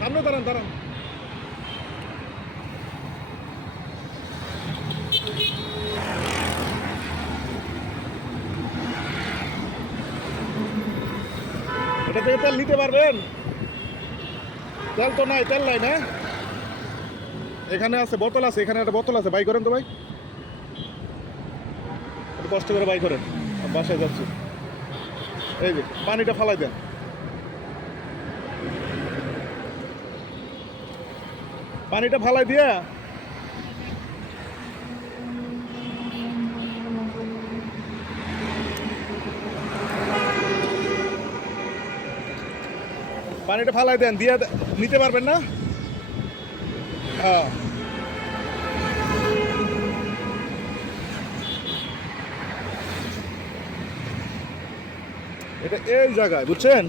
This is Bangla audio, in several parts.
সামনে দাঁড়ান দাঁড়ান। এটা থেকে তেল নিতে পারবেন? তেল তো নাই, তেল নাই না? এখানে আছে, বোতল আছে, এখানে একটা বোতল আছে, বাই করেন তো ভাই, একটু কষ্ট করে বাই করেন, আমি বাসায় যাচ্ছি। এই যে পানিটা ফালাই দেন। পানিটা ফালাই দিয়া পানিটা ফালাই দেন, দিয়ে নিতে পারবেন না? হ্যাঁ, এটা এই জায়গায়, বুঝছেন,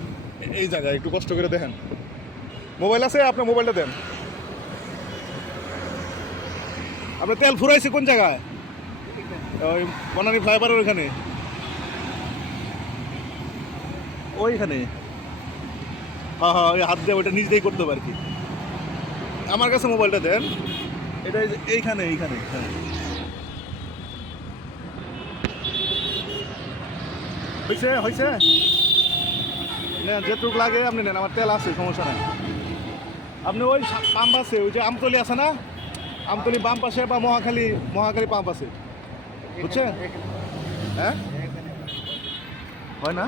এই জায়গায় একটু কষ্ট করে দেখেন। মোবাইল আছে আপনার, মোবাইলটা দেন। আপনার তেল ফুরাইছে কোন জায়গায়? ওই বনানী ফ্লাইওভারের ওইখানে, ওইখানে। হ্যাঁ হ্যাঁ, ওই হাত দিয়ে ওইটা নিজ দিয়েই করতে হবে আর কি। আমার কাছে মোবাইলটা দেন, এটা এইখানে এইখানে। হ্যাঁ, হয়েছে হয়েছে, নেন যেটুক লাগে আপনি নেন, আমার তেল আছে, সমস্যা নাই। আপনি ওই পাম্প আছে, ওই যে আমতলি আছে না, আমতলি বাম পাশে, বা মহাখালী, মহাখালী পাম্প আছে, বুঝছেন? হ্যাঁ, হয় না?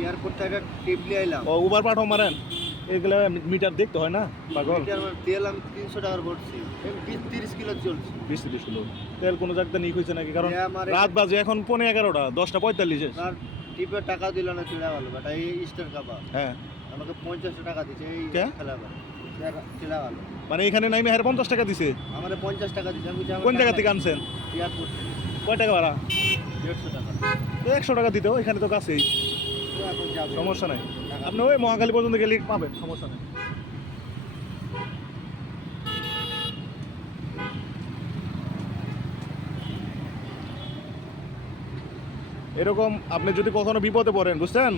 এয়ারপোর্ট থেকে টিপলি আইলাম। ও উবার পাঠাও মারেন, এগুলো মিটার দেখতে হয় না পাগল। তেল আমি 300 টাকার ভরছি, 30 কিলো চলছে। 20-30 কিলো তেল কোনো জায়গাতে নিক হয়েছে নাকি? কারণ আমার রাত বাজে এখন 11:15, 10:45। আর টিপে টাকা দিল না, চলে গেল বেটা। এই স্টার কাবা হ্যাঁ, আমাকে 50 টাকা দিছে, এই কে? খেলাবার চলে গেল। মানে এখানে নাইমে হারে 50 টাকা দিছে? আমারে 50 টাকা দিছে। আমি কোন জায়গা থেকে আনছেন? এয়ারপোর্ট থেকে। কয় টাকা ভাড়া? 150 টাকা। তো 100 টাকা দিতেও, এখানে তো কাছেই, তো এখন যাবে, সমস্যা নাই। টাকা আপনি ওই মহাখালী পর্যন্ত গেলে পাবেন, সমস্যা নেই। এরকম আপনি যদি কখনো বিপদে পড়েন, বুঝছেন,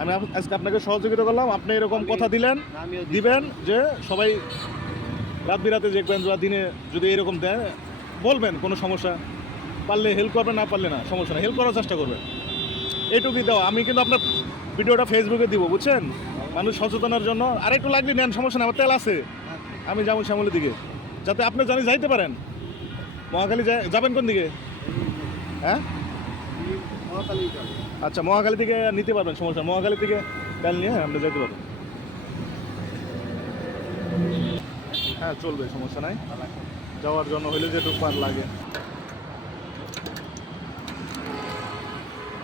আমি আজকে আপনাকে সহযোগিতা করলাম, আপনি এরকম কথা দিলেন, আমিও দিবেন যে সবাই রাত বিরাতে দেখবেন, বা দিনে যদি এরকম দেন বলবেন, কোনো সমস্যা, পারলে হেল্প করবেন, না পারলে না, সমস্যা নেই, হেল্প করার চেষ্টা করবেন, এইটুকুই দাও। আমি কিন্তু আপনার ভিডিওটা ফেসবুকে দিব, বুঝছেন, মানুষ সচেতনের জন্য। আর একটু লাগলে নেন, সমস্যা নেই, আমার তেল আছে, আমি যাবো শ্যামলের দিকে, যাতে আপনি জানি যাইতে পারেন। মহাখালী যাবেন কোন দিকে? হ্যাঁ, মহাখালী যাবে। আচ্ছা, মহাখালী থেকে নিতে পারবেন, সমস্যা, মহাখালী থেকে তেল নিয়ে আপনি যেতে পারবেন। হ্যাঁ, চলবে, সমস্যা নাই। যাওয়ার জন্য হইলে যেটুকু পার লাগে।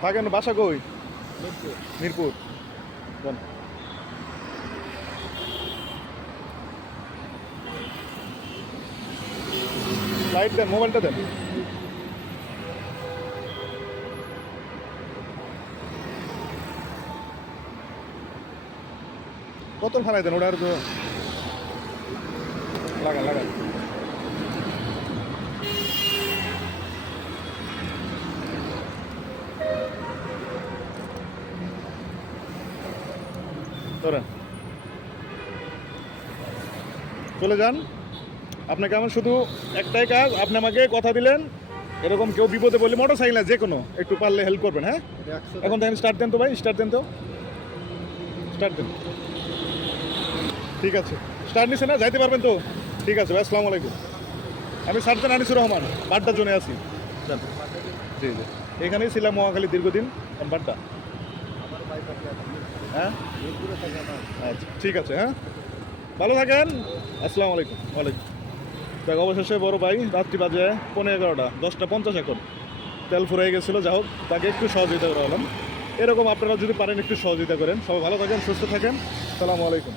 থাকেন বাসা কই? মিরপুর। বল। লাইট দেন, মোবাইলটা দেন। বোতল ফালাই দেন, ওটা আর তো লাগান লাগান। ধরেন, চলে যান। আপনাকে আমার শুধু একটাই কাজ, আপনি আমাকে কথা দিলেন, এরকম কেউ বিপদে বললে, মোটর সাইকেল যে কোনো, একটু পারলে হেল্প করবেন। হ্যাঁ, এখন দেখেন, স্টার্ট দেন তো ভাই, স্টার্ট দেন তো, স্টার্ট দেন। ঠিক আছে, স্টার্ট নিছে না, যাইতে পারবেন তো? ঠিক আছে ভাই, আসসালামু আলাইকুম। আমি সার্জন আনিসুর রহমান, বাড্ডা জোনে আছি। যান। জি জি, এখানেই ছিলাম মহাখালী দীর্ঘদিন, বাড্ডা। আমার ভাই পাশে আছে। হ্যাঁ, মিরপুরে থাকে আমার। আচ্ছা, ঠিক আছে। হ্যাঁ, ভালো থাকেন, আসসালামু আলাইকুম। ওয়ালাইকুম। দেখ, অবশেষে বড় ভাই, রাত্রি বাজে 11:15, 10:50 এখন, তেল ফুরাই গেছিলো, যা হোক, তাকে একটু সহযোগিতা করা হলাম। এরকম আপনারা যদি পারেন একটু সহযোগিতা করেন। সবাই ভালো থাকেন, সুস্থ থাকেন, আসসালামু আলাইকুম।